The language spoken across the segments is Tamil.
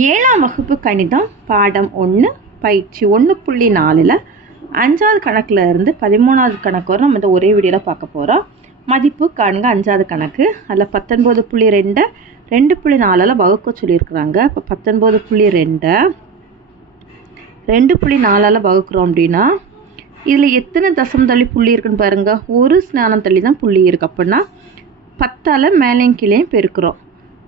ஏழாம் வகுப்பு கணிதம் பாடம் 1 பயிற்சி 1.4ல் 5வது கணக்கில் இருந்து 13வது கணக்கு வரை நம்ம இந்த ஒரே வீடியோவில் பார்க்க போகிறோம். மதிப்பு காணுங்க 5வது கணக்கு. அதில் 19.2 2.4 வகுக்க சொல்லியிருக்கிறாங்க. இப்போ 19.2 2.4 வகுக்கிறோம் அப்படின்னா இதில் எத்தனை தசம் தள்ளி புள்ளி இருக்குன்னு பாருங்கள். ஒரு ஸ்நானம் தள்ளி தான் புள்ளி இருக்குது. அப்படின்னா 10ஆல் மேலேயும் கீழேயும் பெருக்கிறோம்.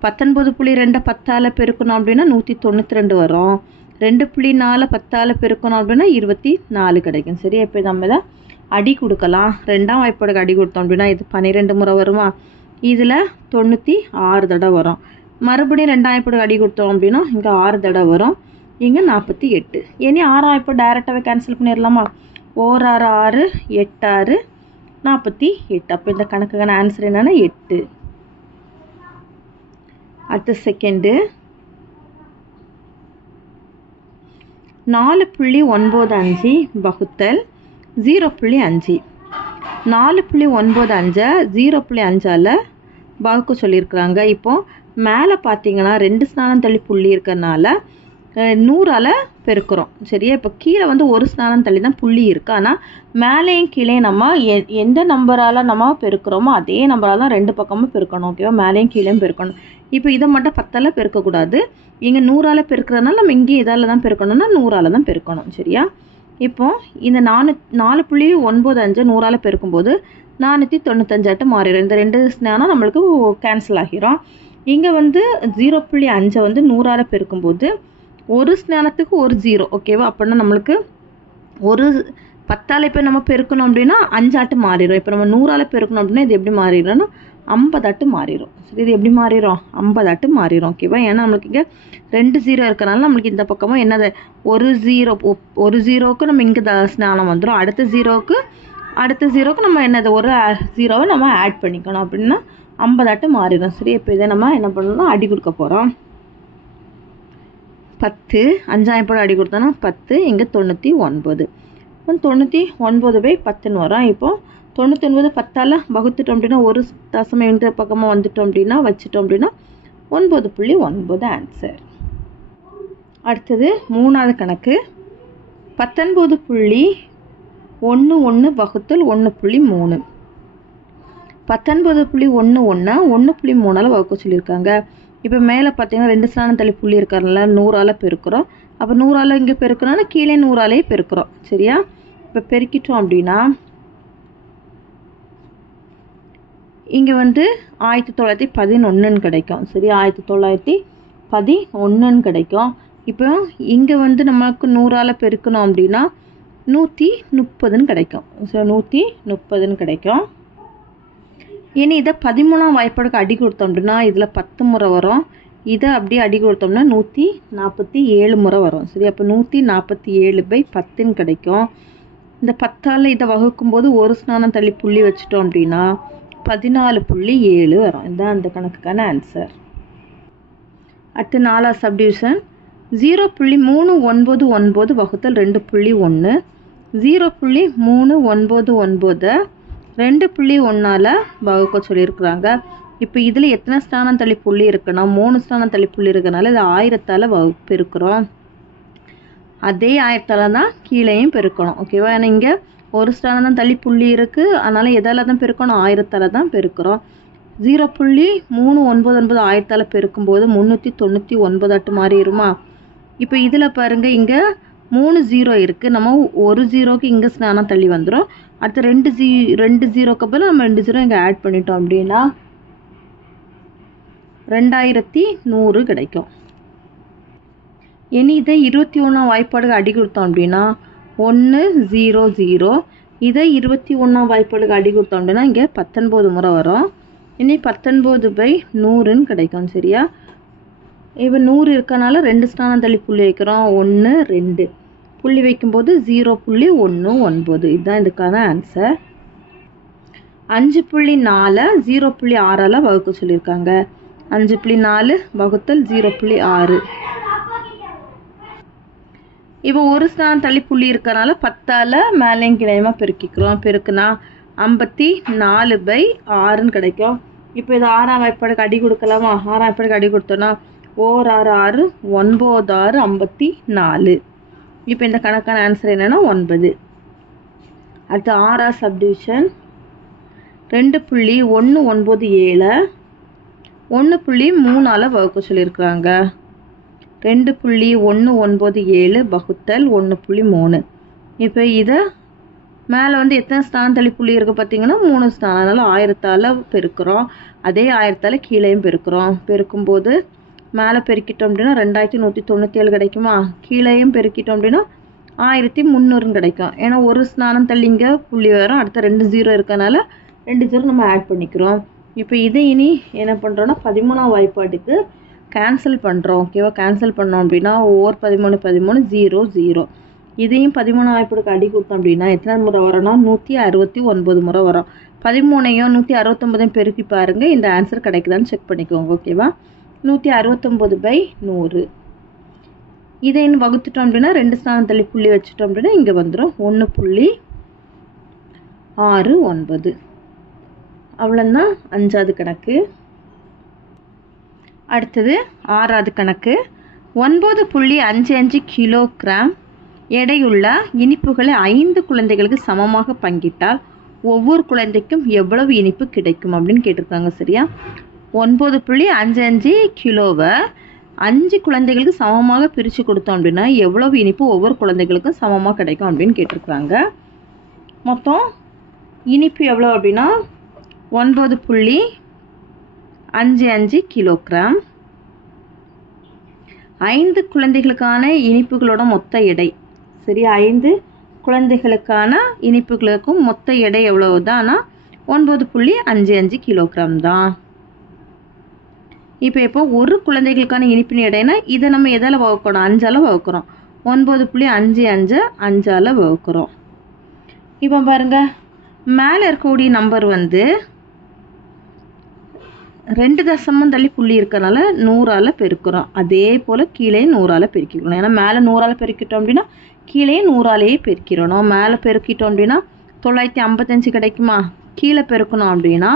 19.2 10ஆல் பெருக்கணும் அப்படின்னா 192 வரும். 2.4 10ஆல் பெருக்கணும் அப்படின்னா 24 கிடைக்கும். சரி, இப்போ நம்ம இதை அடி கொடுக்கலாம். 2ஆம் வாய்ப்பாடுக்கு அடி கொடுத்தோம் அப்படின்னா இது 12 முறை வருமா, இதில் 96 தடவை வரும். மறுபடியும் 2ஆம் வாய்ப்பாடுக்கு அடி கொடுத்தோம் அப்படின்னா இங்கே 6 தடவை வரும், இங்கே 48. இனி 6ஆம் வாய்ப்பாடு டைரெக்டாகவே கேன்சல் பண்ணிடலாமா. 1 6 6 8 6 48. அப்போ இந்த கணக்குக்கான ஆன்சர் என்னென்னா 8. அடுத்த செகண்டு 4.95 வகுத்தல் 0.5. 4.95 0.5ஆல் வகுக்க சொல்லியிருக்கிறாங்க. இப்போ மேலே பார்த்தீங்கன்னா 2 ஸ்நானம் தள்ளி புள்ளி இருக்கிறதுனால 100ஆல் பெருக்கிறோம். சரியா, இப்போ கீழே வந்து ஒரு ஸ்நானம் தள்ளி தான் புள்ளி இருக்குது. ஆனால் மேலேயும் கீழே நம்ம எந்த நம்பரால் நம்ம பெருக்கிறோமோ அதே நம்பரால் தான் 2 பக்கமும் பெருக்கணும். ஓகேவா, மேலேயும் கீழேயும் பெருக்கணும். இப்போ இதை மட்டும் 10ஆல் பெருக்கக்கூடாது. இங்கே 100ஆல் பெருக்கிறதுனால நம்ம இங்கே இதால் தான் பெருக்கணும்னா 100ஆல் தான் பெருக்கணும். சரியா, இப்போ இந்த 4.95 100ஆல் பெருக்கும்போது 495 மாறிடும். இந்த 2 ஸ்நானம் நம்மளுக்கு கேன்சல் ஆகிரும். இங்கே வந்து 0.5 வந்து 100ஆல் பெருக்கும்போது ஒரு ஸ்நானத்துக்கு ஒரு 0. ஓகேவா, அப்படின்னா நம்மளுக்கு ஒரு 10ஆல் இப்போ நம்ம பெருக்கணும் அப்படின்னா 5 மாறிடும். இப்போ நம்ம 100ஆல் பெருக்கணும் அப்படின்னா இது எப்படி மாறிடும்னா 50 மாறிடும். சரி, இது எப்படி மாறிடும் 50 மாறிடும். ஓகேவா, ஏன்னா நம்மளுக்கு இங்கே 2 0 இருக்கிறனால நம்மளுக்கு இந்த பக்கமும் என்னது ஒரு 0க்கு நம்ம இங்கே ஸ்நானம் வந்துடும். அடுத்த 0க்கு நம்ம என்னது ஒரு 0வை நம்ம ஆட் பண்ணிக்கணும். அப்படின்னா 50 மாறிடும். சரி, இப்போ இதை நம்ம என்ன பண்ணணும்னா அடி கொடுக்க போகிறோம். 10 5ஆம் வாய்ப்பாடு அடி கொடுத்தோன்னா 10, இங்கே 99. 99/10 வரும். இப்போ 99 10ஆல் வகுத்துட்டோம் அப்படின்னா ஒரு தசமம் இந்த பக்கமாக வந்துட்டோம் அப்படின்னா வச்சுட்டோம் அப்படின்னா 9.9 ஆன்சர். அடுத்தது 3வது கணக்கு 19.11 வகுத்தல் 1.3. 19.11 1.3ஆல் வகுக்க சொல்லியிருக்காங்க. இப்போ மேலே பார்த்தீங்கன்னா 2 ஸ்நானம் தள்ளி புள்ளி இருக்கிறதுனால 100ஆல் பெருக்கிறோம். அப்போ 100ஆல் இங்கே பெருக்கிறோன்னா கீழே 100ஆலேயே பெருக்கிறோம். சரியா, இப்போ பெருக்கிட்டோம் அப்படின்னா இங்கே வந்து 1911 கிடைக்கும். சரி, 1911 கிடைக்கும். இப்போ இங்கே வந்து நமக்கு 100ஆல் பெருக்கணும் அப்படின்னா 130 கிடைக்கும். ஸோ 130 கிடைக்கும். இனி இதை 13ஆம் வாய்ப்பாடுக்கு அடி கொடுத்தோம் அப்படின்னா இதில் 10 முறை வரும். இதை அப்படியே அடி கொடுத்தோம்னா 147 முறை வரும். சரி, அப்போ 147/10 கிடைக்கும். இந்த 10ஆல் இதை வகுக்கும்போது ஒரு ஸ்நானம் தள்ளி புள்ளி வச்சுட்டோம் அப்படின்னா 14.7 வரும். இதுதான் அந்த கணக்குக்கான ஆன்சர். அடுத்து 4வது சப்டிவிஷன் 0.399 வகுத்தல் 2.1. 0.399 2.1ஆல் வகுக்க சொல்லியிருக்கிறாங்க. இப்போ இதில் எத்தனை ஸ்தானம் தள்ளி புள்ளி இருக்குன்னா 3 ஸ்தானம் தள்ளி புள்ளி இருக்கிறனால இது 1000ஆல் பெருக்கிறோம். அதே 1000ஆல் தான் கீழேயும் பெருக்கணும். ஓகேவா, ஏன்னா இங்கே ஒரு ஸ்தானம் தான் தள்ளி புள்ளி இருக்குது. அதனால் எதால் தான் பெருக்கணும் 1000ஆல் தான் பெருக்கிறோம். 0.399 1000ஆல் பெருக்கும்போது 399 மாறிடுமா. இப்போ இதில் பாருங்கள் இங்கே 3 0 இருக்குது. நம்ம ஒரு 0க்கு இங்கே ஸ்நானம் தள்ளி வந்துடும். அடுத்து 2 0க்கு அப்புறம் நம்ம 2 0 இங்கே ஆட் பண்ணிட்டோம் அப்படின்னா 2100 கிடைக்கும். இனி இதை 21ஆம் வாய்ப்பாடுக்கு அடி கொடுத்தோம் அப்படின்னா 1 0 0. இதை 21ஆம் வாய்ப்பாடுக்கு அடி கொடுத்தோம் அப்படின்னா இங்கே 19 முறை வரும். இனி 19/100 கிடைக்கும். சரியா, இப்போ 100 இருக்கனால 2 ஸ்நானம் தள்ளி புள்ளி வைக்கிறோம். 1 2 புள்ளி வைக்கும்போது 0.19. இதுதான் இதுக்கான ஆன்சர். 5.4 0.6ஆல் வகுக்க சொல்லியிருக்காங்க. 5.4 வகுத்தல் 0.6. இப்போ ஒரு ஸ்நானம் தள்ளி புள்ளி இருக்கிறனால 10ஆல் மேலேயும் கிளையமா பெருக்கிக்கிறோம். பெருக்குனா 54/6 கிடைக்கும். இப்போ இது 6ஆம் வாய்ப்பாடுக்கு அடி கொடுக்கலாமா. 6ஆம் வாய்ப்பாடுக்கு அடி கொடுத்தோன்னா ஓர் 6 6 9 6 54. இப்போ இந்த கணக்கான ஆன்சர் என்னன்னா 9. அடுத்து 6ஆவது சப்டிவிஷன் 2.197 1.3ஆல் வகுக்க சொல்லியிருக்கிறாங்க. 2.197 வகுத்தல் 1.3. இப்போ இதை மேலே வந்து எத்தனை ஸ்தானம் தள்ளி புள்ளி இருக்குது பார்த்தீங்கன்னா 3 ஸ்தானம். அதனால் 1000ஆல் பெருக்கிறோம். அதே 1000ஆல் கீழேயும் பெருக்கிறோம். பெருக்கும்போது மேலே பெருக்கிட்டோம் அப்படின்னா 2197 கிடைக்குமா? கீழேயும் பெருக்கிட்டோம் அப்படின்னா 1300 கிடைக்கும். ஏன்னா ஒரு ஸ்தானம் தள்ளிங்க புள்ளி வரும். அடுத்த 2 0 இருக்கனால 2 0 நம்ம ஆட் பண்ணிக்கிறோம். இப்போ இதை இனி என்ன பண்ணுறோன்னா 13ஆம் வாய்ப்பாட்டுக்கு கேன்சல் பண்ணுறோம். ஓகேவா? கேன்சல் பண்ணோம் அப்படின்னா ஓர் 13 13 0 0. இதையும் 13ஆம் வாய்ப்பாட்டுக்கு அடி கொடுத்தோம் அப்படின்னா எத்தனை முறை வரும்னா 169 முறை வரும். 13ஐயும் 169ஐயும் பெருக்கி பாருங்கள், இந்த ஆன்சர் கிடைக்குதான்னு செக் பண்ணிக்கோங்க. ஓகேவா? 169/100. இதை இன்னும் வகுத்துட்டோம் அப்படின்னா 2 ஸ்தானம் தள்ளி புள்ளி வச்சுட்டோம் அப்படின்னா இங்கே வந்துடும் 1.69. அவ்வளோதான் 5ஆவது கணக்கு. அடுத்தது 6ஆவது கணக்கு. 9.55 கிலோகிராம் எடையுள்ள இனிப்புகளை 5 குழந்தைகளுக்கு சமமாக பங்கிட்டால் ஒவ்வொரு குழந்தைக்கும் எவ்வளவு இனிப்பு கிடைக்கும் அப்படின்னு கேட்டிருக்காங்க. சரியா? 9.55 கிலோவை 5 குழந்தைகளுக்கு சமமாக பிரித்து கொடுத்தோம் அப்படின்னா எவ்வளவு இனிப்பு ஒவ்வொரு குழந்தைகளுக்கும் சமமாக கிடைக்கும் அப்படின்னு கேட்டிருக்காங்க. மொத்தம் இனிப்பு எவ்வளோ அப்படின்னா 9.55 கிலோகிராம். 5 குழந்தைகளுக்கான இனிப்புகளோட மொத்த எடை. சரி, 5 குழந்தைகளுக்கான இனிப்புகளுக்கும் மொத்த எடை எவ்வளவு தான்னா 9.55 கிலோகிராம் தான். இப்போ ஒரு குழந்தைகளுக்கான இனிப்பின் எடைனா இதை நம்ம எதால் வகுக்கணும்? 5ஆல் வகுக்கிறோம். 9.55 5ஆல் வகுக்கிறோம். இப்போ பாருங்க, மேலே இருக்கக்கூடிய நம்பர் வந்து 2 தசமம் தள்ளி புள்ளி இருக்கனால 100ஆல் பெருக்கிறோம். அதே போல் கீழே 100ஆல் பெருக்கிக்கணும். ஏன்னா மேலே 100ஆல் பெருக்கிட்டோம் அப்படின்னா கீழே 100ஆலேயே பெருக்கிறணும். மேலே பெருக்கிட்டோம் அப்படின்னா 955 கிடைக்குமா? கீழே பெருக்கணும் அப்படின்னா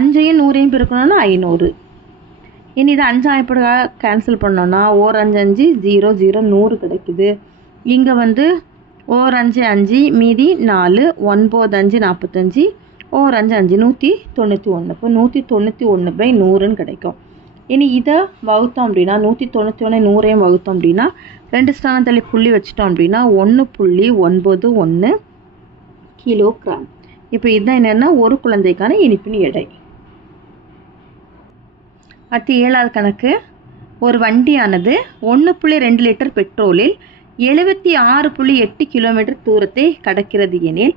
5ஐயும் 100ஐயும் பெருக்கணும்னா 500. இனி இது 5 எப்படி கேன்சல் பண்ணோன்னா ஓர் 5 5 0 0 100 கிடைக்குது. இங்கே வந்து ஓர் 5 5 மீதி 4 9 5 45 ஓர் 5 5 191. இப்போ 191/100ன்னு கிடைக்கும். இனி இதை வகுத்தோம் அப்படின்னா 191 100ஐயும் வகுத்தோம் அப்படின்னா 2 ஸ்தானம் தள்ளி புள்ளி வச்சுட்டோம் அப்படின்னா 1.91 கிலோகிராம். இப்போ இதுதான் என்னென்னா ஒரு குழந்தைக்கான இனிப்பின் எடை. அடுத்து 7ஆவது கணக்கு. ஒரு வண்டியானது 1.2 லிட்டர் பெட்ரோலில் 76.8 கிலோமீட்டர் தூரத்தை கடக்கிறது எனில்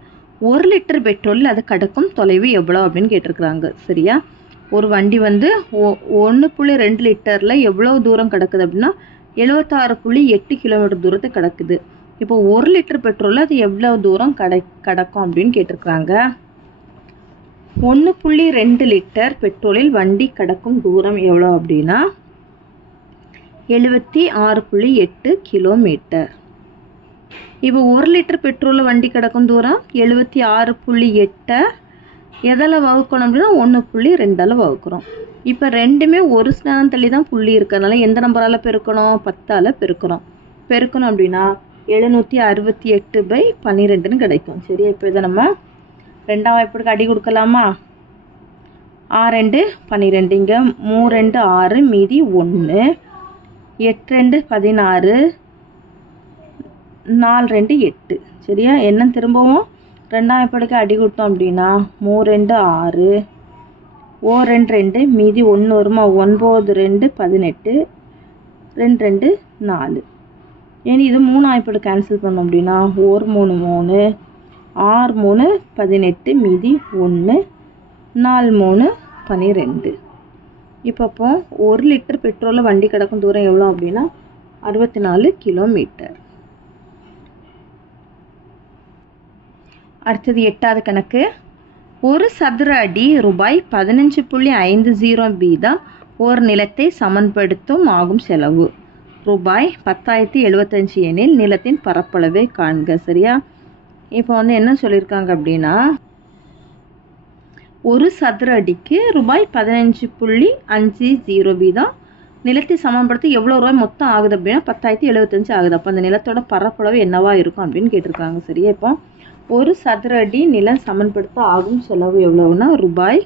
1 லிட்டர் பெட்ரோலில் அது கடக்கும் தொலைவு எவ்வளோ அப்படின்னு கேட்டிருக்கிறாங்க. சரியா? ஒரு வண்டி வந்து 1.2 லிட்டரில் எவ்வளோ தூரம் கிடக்குது அப்படின்னா 76.8 கிலோமீட்டர் தூரத்தை கிடக்குது. இப்போ 1 லிட்டர் பெட்ரோலில் அது எவ்வளோ தூரம் கடக்கும் அப்படின்னு கேட்டிருக்கிறாங்க. 1.2 லிட்டர் பெட்ரோலில் வண்டி கடக்கும் தூரம் எவ்வளோ அப்படின்னா 76.8 கிலோமீட்டர். இப்போ 1 லிட்டர் பெட்ரோலில் வண்டி கடக்கும் தூரம் 76.8 எதால் வகுக்கணும் அப்படின்னா 1.2ஆல் வகுக்கிறோம். இப்போ ரெண்டுமே ஒரு ஸ்தானம் தள்ளி தான் புள்ளி இருக்கிறதுனால எந்த நம்பரால் பெருக்கணும்? 10ஆல் பெருக்கணும். பெருக்கணும் அப்படின்னா 768/12ன்னு கிடைக்கும். சரியா? இப்போ இதை நம்ம 2ஆம் வாய்ப்புக்கு அடி கொடுக்கலாமா? 6 2 12, இங்கே 3 2 6 மீதி 1, 8 2 16, 4 2 8. சரியா? என்ன திரும்பவும் 2ஆம் வாய்ப்புக்கு அடி கொடுத்தோம் அப்படின்னா 3 2 6 ஓர் 2 2 மீதி 1 வருமா? 9 2 18, 2 2 4. ஏன்னா இது 3ஆம் வாய்ப்பாடு கேன்சல் பண்ணோம் அப்படின்னா ஓர் 3 3 6 3 18 மீதி 1 4 3 12. இப்போ 1 லிட்டர் பெட்ரோலில் வண்டி கிடக்கும் தூரம் எவ்வளோ அப்படின்னா 64 கிலோமீட்டர். அடுத்தது 8ஆவது கணக்கு. ஒரு சதுர அடி ரூபாய் 15.50 வீதம் ஒரு நிலத்தை சமன்படுத்தும் ஆகும் செலவு ரூபாய் 10,075 எனில் நிலத்தின் பரப்பளவை காண்க. சரியா? இப்போ வந்து என்ன சொல்லியிருக்காங்க அப்படின்னா ஒரு சதுர அடிக்கு ரூபாய் 15.50 வீதம் நிலத்தை சமன்படுத்த எவ்வளோ ரூபாய் மொத்தம் ஆகுது அப்படின்னா 10,075 ஆகுது. அப்போ அந்த நிலத்தோட பரப்பளவு என்னவா இருக்கும் அப்படின்னு கேட்டிருக்காங்க. சரியா, இப்போ ஒரு சதுர அடி நிலம் சமன்படுத்த ஆகும் செலவு எவ்வளவுன்னா ரூபாய்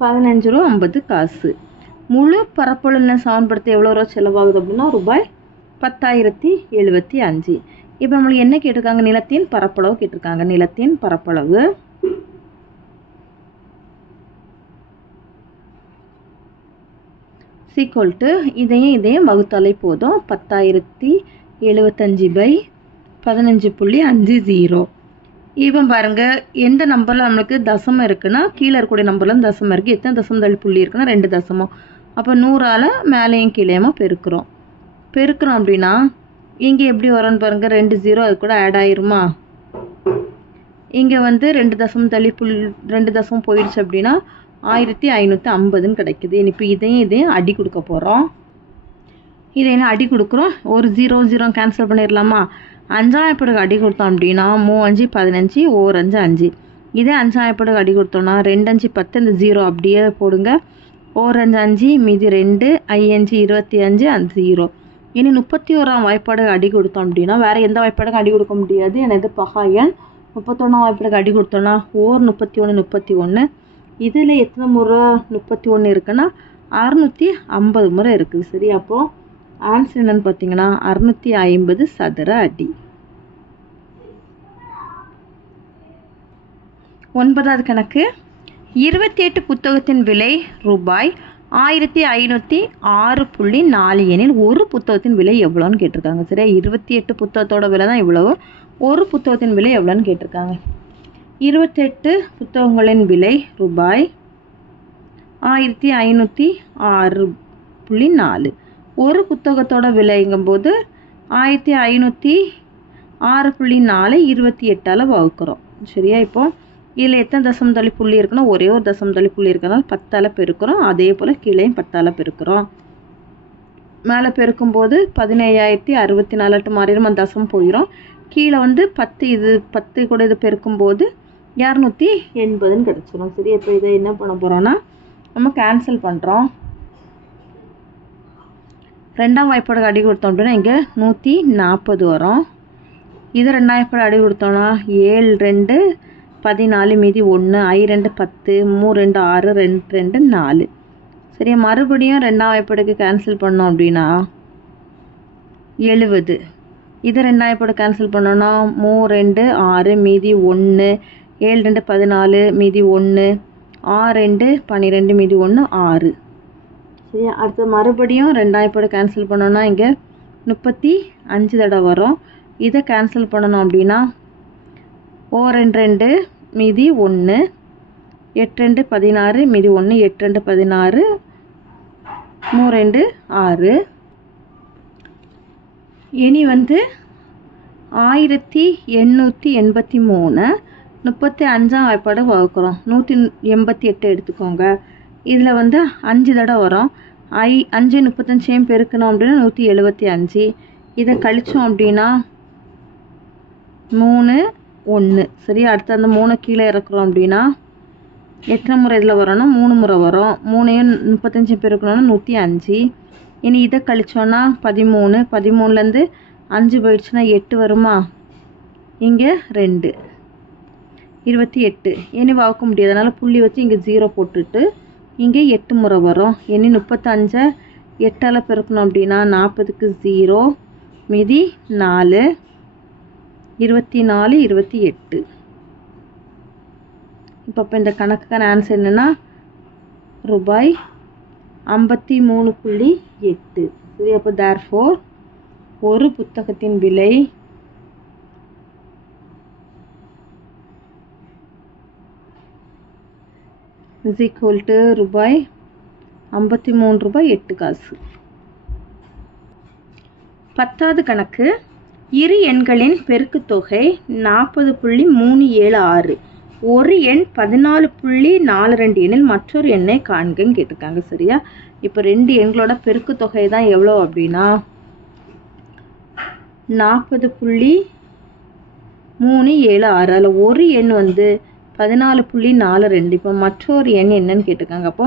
15 ரூபா 50 காசு. முழு பரப்பளவு நிலம் சமன்படுத்த எவ்வளோ ரூபா செலவாகுது அப்படின்னா ரூபாய் 10,075. இப்போ நம்மளுக்கு என்ன கேட்டிருக்காங்க, நிலத்தின் பரப்பளவு கேட்டிருக்காங்க. நிலத்தின் பரப்பளவு சீக்வல் டு இதையும் வகுத்தாலே போதும். 10,075/15.50. இப்போ பாருங்க, எந்த நம்பரில் நம்மளுக்கு தசமம் இருக்குன்னா கீழே இருக்கக்கூடிய நம்பரில் தசமம் இருக்குது. எத்தனை தசம் தள்ளி புள்ளி இருக்குன்னா 2 தசமம். அப்போ 100ஆல் மேலேயும் கீழேயுமா பெருக்கிறோம் அப்படின்னா இங்கே எப்படி வரும்னு பாருங்கள், 2 0 அது கூட ஆட் ஆயிருமா. இங்கே வந்து 2 தசம் தள்ளி 2 தசம் போயிடுச்சு அப்படின்னா 1550 கிடைக்குது. இப்போ இதையும் அடி கொடுக்க போகிறோம். இதை என்ன அடி கொடுக்குறோம், ஒரு 0 0 கேன்சல் பண்ணிடலாமா. 5ஆம் படுக்கு அடி கொடுத்தோம் அப்படின்னா 3 5 15 1 5 5. இதே 5ஆம் படுக்கு அடி கொடுத்தோம்னா 2 5 10, இந்த 0 அப்படியே போடுங்க. 1 5 5 மீதி 2 5 25 அந்த 0. இனி 31ஆம் வாய்ப்பாடுக்கு அடி கொடுத்தோம் அப்படின்னா வேறு எந்த வாய்ப்பாடுக்கும் அடி கொடுக்க முடியாது. எனது பகா எண் 31ஆம் வாய்ப்பாடுக்கு அடி கொடுத்தோம்னா 31 31. இதில் எத்தனை முறை 31 இருக்குன்னா 650 முறை இருக்குது. சரி, அப்போது ஆன்சர் என்னன்னு பார்த்தீங்கன்னா 650 சதுர அடி. 9வது கணக்கு, 28 புத்தகத்தின் விலை ரூபாய் 1506.4 எனில் ஒரு புத்தகத்தின் விலை எவ்வளோன்னு கேட்டிருக்காங்க. சரியா, 28 புத்தகத்தோட விலை தான் இவ்வளவு. ஒரு புத்தகத்தின் விலை எவ்வளோன்னு கேட்டிருக்காங்க. 28 புத்தகங்களின் விலை ரூபாய் 1506.4. ஒரு புத்தகத்தோட விலைங்கும்போது 1506.4 28ஆல் வகுக்கிறோம். சரியா, இப்போ இதில் எத்தனை தசம் தள்ளி புள்ளி இருக்குன்னா ஒரே ஒரு தசம் தள்ளி புள்ளி இருக்கிறனால 10ஆல் பெருக்கிறோம். அதே போல் கீழேயும் 10ஆல் பெருக்கிறோம். மேலே பெருக்கும்போது 17,064 மாறிடும், அந்த தசம் போயிடும். கீழே வந்து 10, இது 10 கூட இது பெருக்கும்போது 280 கிடச்சிடும். சரி, இப்போ இதை என்ன பண்ண போகிறோன்னா நம்ம கேன்சல் பண்ணுறோம். 2ஆம் வாய்ப்பாடு அடி கொடுத்தோம் அப்படின்னா இங்கே 140 வரும். இது 2ஆம் வாய்ப்பாடு அடி கொடுத்தோம்னா 7 2 14 மீதி 1 I 2 10 3 2 6 2 2 4. சரியா, மறுபடியும் 2ஆம் வாய்ப்பாடுக்கு கேன்சல் பண்ணோம் அப்படின்னா 70. இது 2ஆம் வாய்ப்பாடு கேன்சல் பண்ணோன்னா 3 2 6 மீதி 1 7 2 14 மீதி 1 6 2 12 மீதி 1 6. சரியா, அடுத்து மறுபடியும் 2ஆம் வாய்ப்பாடு கேன்சல் பண்ணோன்னா இங்கே 35 தடவை வரும். இதை கேன்சல் பண்ணணும் அப்படின்னா 2 2 மீதி 1 8 2 16 மீதி 1 8 2 16 3 2 6. இனி வந்து 1883 35ஆம் வாய்ப்பாடு வகுக்கிறோம். 188 எடுத்துக்கோங்க. இதில் வந்து 5 தடவை வரும். 5 35 பெருக்கணும் அப்படின்னா 175. இதை கழித்தோம் அப்படின்னா 3 1. சரி, அடுத்து அந்த 3 கீழே இறக்குறோம் அப்படின்னா எத்தனை முறை இதில் வரோன்னா 3 முறை வரும். 3ஐயும் 35 பெருக்கணும்னா 105. இனி இதை கழிச்சோன்னா 13. 13லேருந்து 5 போயிடுச்சுன்னா 8 வருமா. இங்கே 2 28. இனி வகுக்க முடியாது, அதனால் புள்ளி வச்சு இங்கே 0 போட்டுட்டு இங்கே 8 முறை வரும். இனி 35 8ஆல் பெருக்கணும் அப்படின்னா 40க்கு 0 மீதி 4 24 28. இப்போ இந்த கணக்குக்கான ஆன்சர் என்னென்னா ரூபாய் 53.8. சரி, அப்போ தேர்ஃபோர் ஒரு புத்தகத்தின் விலை இஸ் ஈக்குவல் டு ரூபாய் 53.8 காசு. 10வது கணக்கு, இரு எண்களின் பெருக்குத்தொகை 40.376. ஒரு எண் 14.42 எண்ணில் மற்றொரு எண்ணை காண்கன்னு கேட்டிருக்காங்க. சரியா, இப்போ 2 எண்களோட பெருக்குத்தொகை தான் எவ்வளோ அப்படின்னா 40.376. அதில் ஒரு எண் வந்து 14.42. இப்போ மற்றொரு எண் என்னன்னு கேட்டிருக்காங்க. அப்போ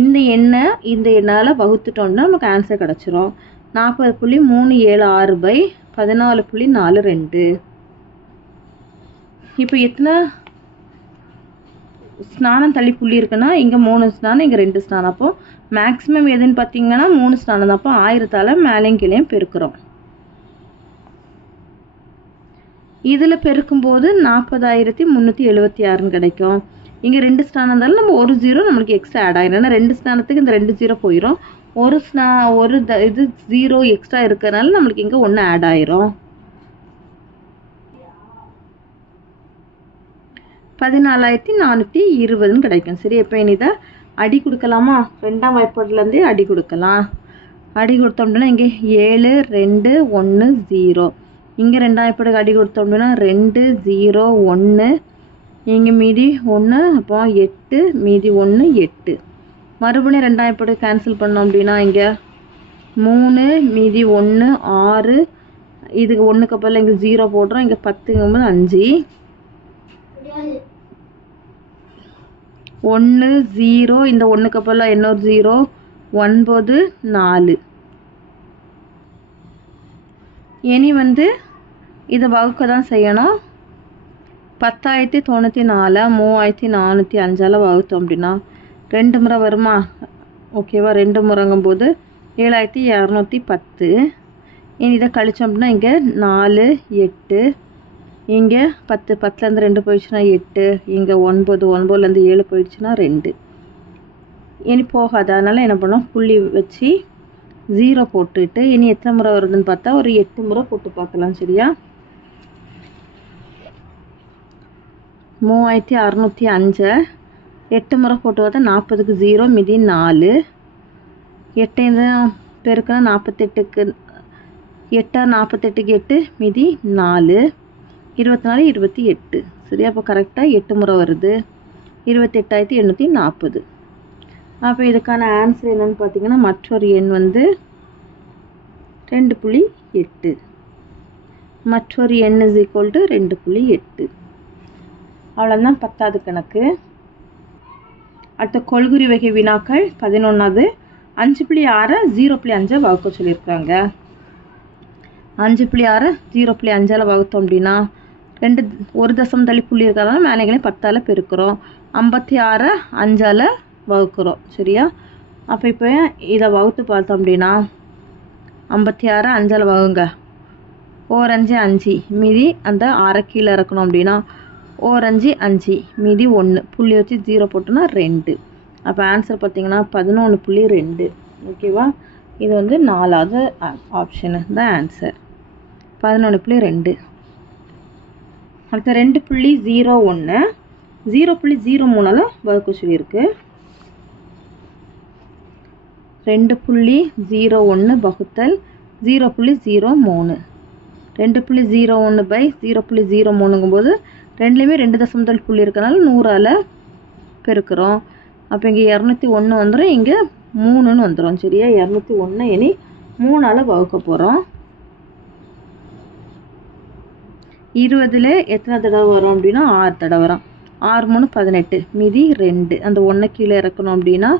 இந்த எண்ணால் வகுத்துட்டோம்னா நமக்கு ஆன்சர் கிடச்சிரும். 40.376/14.42. இப்போ எத்தனை ஸ்நானம் தள்ளி புள்ளி இருக்குன்னா இங்கே 3 ஸ்நானம், இங்கே 2 ஸ்நானம். அப்போ மேக்ஸிமம் எதுன்னு பார்த்தீங்கன்னா 3 ஸ்நானம் தான். அப்போ 1000ஆல் மேலேயும் கீழேயும் பெருக்கிறோம். இதில் பெருக்கும்போது 40,376 கிடைக்கும். இங்கே 2 ஸ்நானம் இருந்தாலும் நம்ம ஒரு 0 நம்மளுக்கு எக்ஸ்ட்ரா ஆட் ஆகிடும். ஏன்னா 2 ஸ்நானத்துக்கு இந்த 2 0 போயிடும். ஒரு இது 0 எக்ஸ்ட்ரா இருக்கிறதுனால நம்மளுக்கு இங்கே 1 ஆட் ஆயிரும். 14,420 கிடைக்கும். சரி, இப்போ இதை அடி கொடுக்கலாமா? 2ஆம் வாய்ப்பாடுலேருந்தே அடி கொடுக்கலாம். அடி கொடுத்தோம்னா இங்கே 7 2 1 0. இங்கே 2ஆம் வாய்ப்பாடுக்கு அடி கொடுத்தோம்னா 2 0 1. இங்கே மீதி 1, அப்போ 8, மீதி 1 8. மறுபடியும் 2ஆம் வாய்ப்பாடு கேன்சல் பண்ணோம் அப்படின்னா இங்கே 3 மீதி 1 6. இதுக்கு 1க்கு அப்புறம் இங்கே 0 போடுறோம். இங்கே 10ங்கும்போது 5 1 0. இந்த 1க்கு அப்புறம் இன்னொரு 0 9 4. இனி இதை வகுக்க தான் செய்யணும். 10,094 3,405 வகுத்தோம் அப்படின்னா 2 முறை வருமா? ஓகேவா? 2 முறைங்கும்போது 7,210. இனி இதை கழிச்சோம் அப்படின்னா இங்கே 4 8. இங்கே 10 10லேருந்து 2 போயிடுச்சுன்னா 8. இங்கே 9 9லேருந்து 7 போயிடுச்சுன்னா 2. இனி போகாது. அதனால் என்ன பண்ணோம்? புள்ளி வச்சு 0 போட்டுட்டு இனி எத்தனை முறை வருதுன்னு பார்த்தா ஒரு 8 முறை போட்டு பார்க்கலாம். சரியா? 3,605 8 முறை போட்டு பார்த்தா 40க்கு 0 மீதி 4. 8 பெருக்குனா 48க்கு 8 48க்கு 8 மீதி 4 24 28. சரி, அப்போ கரெக்டாக 8 முறை வருது. 28,840. அப்போ இதுக்கான ஆன்சர் என்னன்னு பார்த்தீங்கன்னா மற்றொரு எண் 2.8. மற்றொரு எண் = 2.8. அவ்வளோதான் 10வது கணக்கு. அடுத்த கொள்குறி வகை வினாக்கள் 11வது 5.6 0.5 வகுக்க சொல்லியிருக்காங்க. 5.6 0.5 வகுத்தோம் அப்படின்னா 1 தசம் தள்ளி புள்ளி இருக்கிறதால மேலேங்களே 10ஆல் பெருக்கிறோம். 56 5ஆல் வகுக்கிறோம். சரியா? அப்போ இப்போ இதை வகுத்து பார்த்தோம் அப்படின்னா 56 5ஆல் வகுங்க. 1 5 5 மீதி அந்த 6 கீழே இறக்கணும் அப்படின்னா 1 5 5 மீதி 1 புள்ளி வச்சு 0 போட்டோன்னா 2. அப்போ ஆன்சர் பார்த்தீங்கன்னா 11.2. ஓகேவா? இது 4வது ஆப்ஷனு தான் ஆன்சர். 11.2. அடுத்த 2.01 0.03 வகுக்க சொல்லியிருக்கு. 2.01 வகுத்தல் 0.03. 2.01/0.03ங்கும்போது ரெண்டுலேயுமே 2 தசம் தள்ளி புள்ளி இருக்கனால 100ஆல் பெருக்கிறோம். அப்போ இங்கே 201 வந்துடும், இங்கே 3ன்னு வந்துடும். சரியா? 201 இனி 3ஆல் வகுக்க போகிறோம். 20ல் எத்தனை தடவை வரும் அப்படின்னா 6 தடவை வரும். 6 3 18 மீதி 2. அந்த 1 கீழே இறக்கணும் அப்படின்னா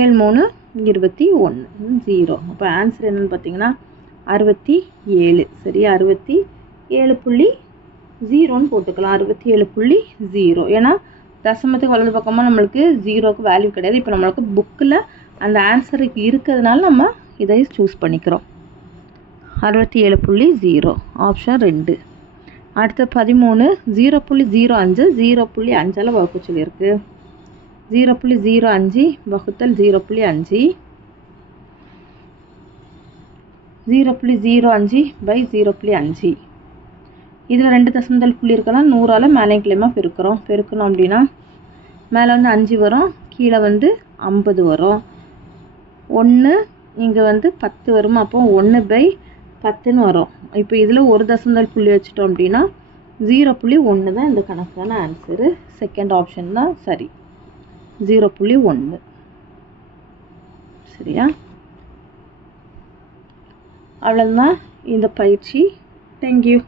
7 3 21 0. அப்போ ஆன்சர் என்னன்னு பார்த்தீங்கன்னா 67. சரியா? 67.0ன்னு போட்டுக்கலாம். 67.0. ஏன்னா தசமத்துக்கு வலது பக்கமாக நம்மளுக்கு 0க்கு வேல்யூ கிடையாது. இப்போ நம்மளுக்கு புக்கில் அந்த ஆன்சருக்கு இருக்கிறதுனால நம்ம இதை சூஸ் பண்ணிக்கிறோம். 67.0 ஆப்ஷன் 2. அடுத்த 13 0.05 0.5ஆல் வகுக்க சொல்லியிருக்கு. 0.05 வகுத்தல் 0.5. 0.05/0.5. இதில் 2 தசம் தள்ளி புள்ளி இருக்கலாம். 100ஆல் மேலே கிளமா பெருக்கணும் அப்படின்னா மேலே 5 வரும், கீழே 50 வரும். 1 இங்கே 10 வருமா? அப்போ 1/10ன்னு வரும். இப்போ இதில் 1 தசம் தள்ளி புள்ளி வச்சுட்டோம் அப்படின்னா 0.1 தான் இந்த கணக்கான ஆன்சரு. செகண்ட் ஆப்ஷன் தான் சரி. 0.1. சரியா? அவ்வளோதான் இந்த பயிற்சி. தேங்க்யூ.